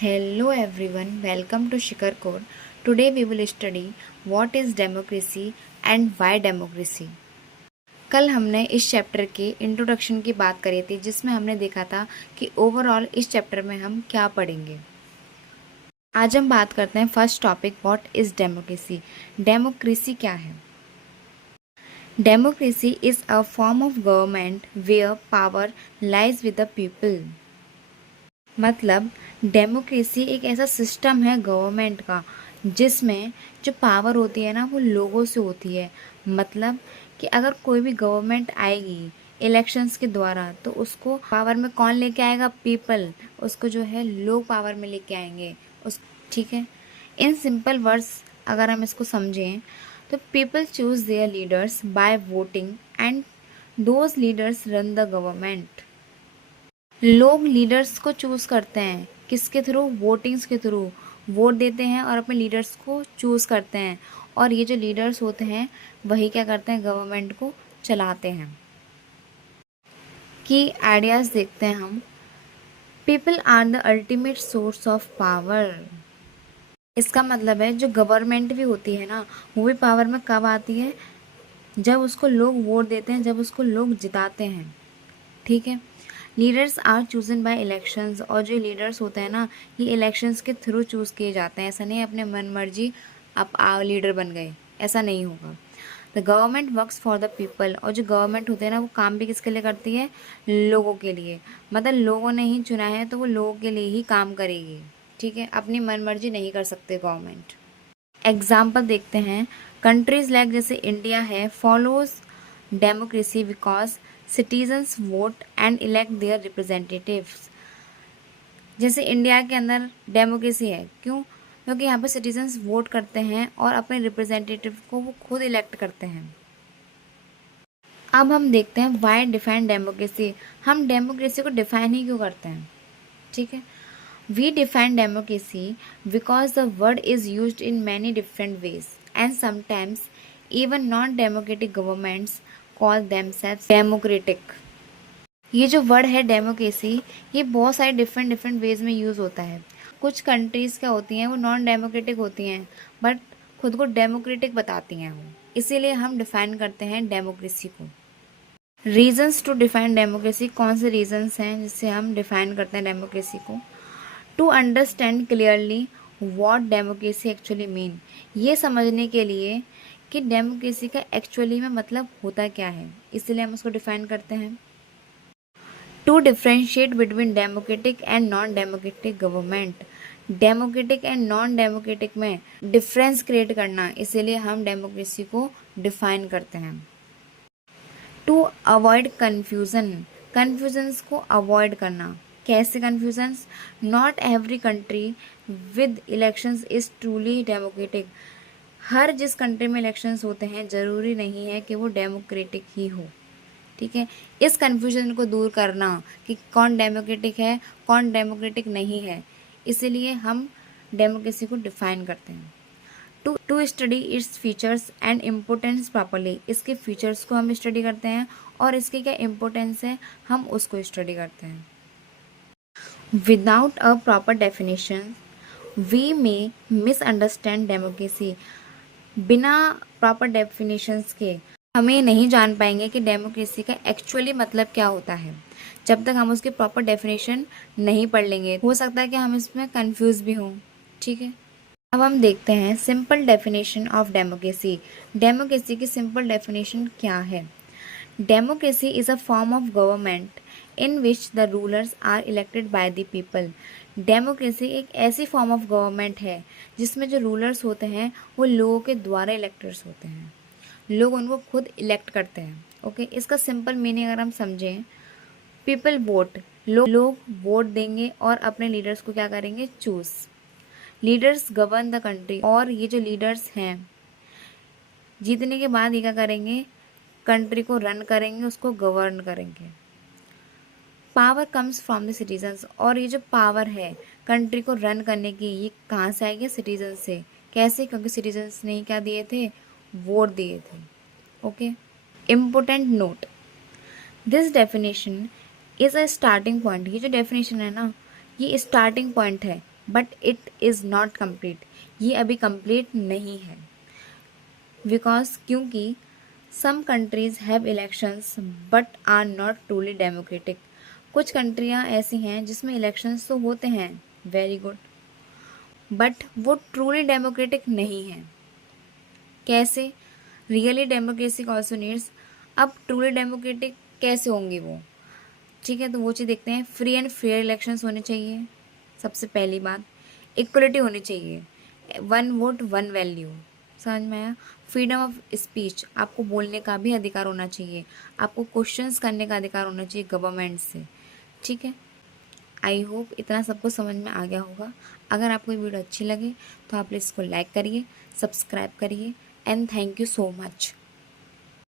Hello everyone, welcome to Shikhar Core. Today we will study what is democracy and why democracy. कल हमने इस chapter के introduction की बात करी थी जिसमें हमने देखा था कि ओवरऑल इस चैप्टर में हम क्या पढ़ेंगे। आज हम बात करते हैं first topic what is democracy. Democracy क्या है? Democracy is a form of government where power lies with the people. मतलब डेमोक्रेसी एक ऐसा सिस्टम है गवर्नमेंट का जिसमें जो पावर होती है ना वो लोगों से होती है। मतलब कि अगर कोई भी गवर्नमेंट आएगी इलेक्शंस के द्वारा तो उसको पावर में कौन लेके आएगा? पीपल। उसको जो है लोग पावर में लेके आएंगे उस ठीक है। इन सिंपल वर्ड्स अगर हम इसको समझें तो people choose there leaders by voting and those leaders run the government. लोग लीडर्स को चूज़ करते हैं किसके थ्रू? वोटिंग्स के थ्रू। वोट देते हैं और अपने लीडर्स को चूज़ करते हैं और ये जो लीडर्स होते हैं वही क्या करते हैं? गवर्नमेंट को चलाते हैं। की आइडियाज़ देखते हैं हम। People are the ultimate source of power. इसका मतलब है जो गवर्नमेंट भी होती है ना वो भी पावर में कब आती है? जब उसको लोग वोट देते हैं, जब उसको लोग जिताते हैं। ठीक है। Leaders are chosen by elections. और जो लीडर्स होते हैं ना ये इलेक्शंस के थ्रू चूज़ किए जाते हैं। ऐसा नहीं है अपने मन मर्जी आप लीडर बन गए, ऐसा नहीं होगा। The government works for the people. और जो गवर्नमेंट होते हैं ना वो काम भी किसके लिए करती है? लोगों के लिए। मतलब लोगों ने ही चुना है तो वो लोगों के लिए ही काम करेगी। ठीक है, अपनी मन मर्जी नहीं कर सकते गवर्नमेंट। एग्जाम्पल देखते हैं। कंट्रीज लाइक जैसे इंडिया है follows democracy because citizens vote and elect their representatives. जैसे इंडिया के अंदर डेमोक्रेसी है, क्यों? क्योंकि यहाँ पर सिटीजन्स वोट करते हैं और अपने रिप्रेजेंटेटिव को वो खुद इलेक्ट करते हैं। अब हम देखते हैं वाई डिफाइन डेमोक्रेसी। हम डेमोक्रेसी को डिफाइन ही क्यों करते हैं? ठीक है। We define democracy because the word is used in many different ways and sometimes even non-democratic governments call themselves democratic। ये जो वर्ड है डेमोक्रेसी ये बहुत सारे डिफरेंट वेज में यूज़ होता है। कुछ कंट्रीज़ क्या होती हैं वो नॉन डेमोक्रेटिक होती हैं बट खुद को डेमोक्रेटिक बताती हैं वो, इसीलिए हम डिफाइन करते हैं डेमोक्रेसी को। रीजन्स टू डिफाइन डेमोक्रेसी, कौन से रीजन्स हैं जिससे हम डिफाइन करते हैं डेमोक्रेसी को? To understand clearly what democracy actually mean. ये समझने के लिए कि डेमोक्रेसी का एक्चुअली में मतलब होता क्या है, इसलिए हम उसको डिफाइन करते हैं। To differentiate between democratic and non democratic government. Democratic and non democratic में डिफरेंस क्रिएट करना, इसीलिए हम डेमोक्रेसी को डिफाइन करते हैं। टू अवॉइड कन्फ्यूज़न, कन्फ्यूजन्स को अवॉइड करना। कैसे confusions? Not every country with elections is truly democratic. हर जिस कंट्री में इलेक्शंस होते हैं ज़रूरी नहीं है कि वो डेमोक्रेटिक ही हो। ठीक है, इस कन्फ्यूजन को दूर करना कि कौन डेमोक्रेटिक है कौन डेमोक्रेटिक नहीं है, इसीलिए हम डेमोक्रेसी को डिफाइन करते हैं। To study its features and importance properly. इसके फीचर्स को हम स्टडी करते हैं और इसके क्या इम्पोर्टेंस है हम उसको स्टडी करते हैं। Without a proper definition, we may misunderstand democracy। बिना प्रॉपर डेफिनेशंस के हम ये नहीं जान पाएंगे कि डेमोक्रेसी का एक्चुअली मतलब क्या होता है। जब तक हम उसकी प्रॉपर डेफिनेशन नहीं पढ़ लेंगे हो सकता है कि हम इसमें कंफ्यूज भी हों। ठीक है, अब हम देखते हैं simple definition of democracy. Democracy की सिंपल डेफिनेशन क्या है? Democracy is a form of government in which the rulers are elected by the people. Democracy एक ऐसी फॉर्म ऑफ गवर्नमेंट है जिसमें जो रूलर्स होते हैं वो लोगों के द्वारा इलेक्टर्स होते हैं, लोग उनको खुद इलेक्ट करते हैं। ओके, इसका सिंपल मीनिंग अगर हम समझें, पीपल वोट, लोग वोट देंगे और अपने लीडर्स को क्या करेंगे? Choose. Leaders govern the country. और ये जो लीडर्स हैं जीतने के बाद ये क्या करेंगे? कंट्री को रन करेंगे, उसको गवर्न करेंगे। Power comes from the citizens. और ये जो पावर है कंट्री को रन करने की ये कहाँ से आएगी? सिटीजन से। कैसे? क्योंकि सिटीजन्स ने क्या दिए थे? वोट दिए थे। Okay, important note, this definition is a starting point. ये जो डेफिनेशन है ना ये स्टार्टिंग पॉइंट है but it is not complete, ये अभी कंप्लीट नहीं है। बिकॉज क्योंकि some countries have elections but are not truly democratic, कुछ कंट्रियाँ ऐसी हैं जिसमें इलेक्शंस तो होते हैं, वेरी गुड, बट वो ट्रूली डेमोक्रेटिक नहीं हैं। कैसे? रियली डेमोक्रेसी ऑल्सो नीड्स, अब ट्रूली डेमोक्रेटिक कैसे होंगी वो, ठीक है, तो वो चीज़ देखते हैं। फ्री एंड फेयर इलेक्शंस होने चाहिए, सबसे पहली बात। इक्वलिटी होनी चाहिए, वन वोट वन वैल्यू, समझ में आया। फ्रीडम ऑफ स्पीच, आपको बोलने का भी अधिकार होना चाहिए, आपको क्वेश्चंस करने का अधिकार होना चाहिए गवर्नमेंट से, ठीक है। आई होप इतना सबको समझ में आ गया होगा। अगर आपको ये वीडियो अच्छी लगे तो आप इसको लाइक करिए, सब्सक्राइब करिए, and thank you so much.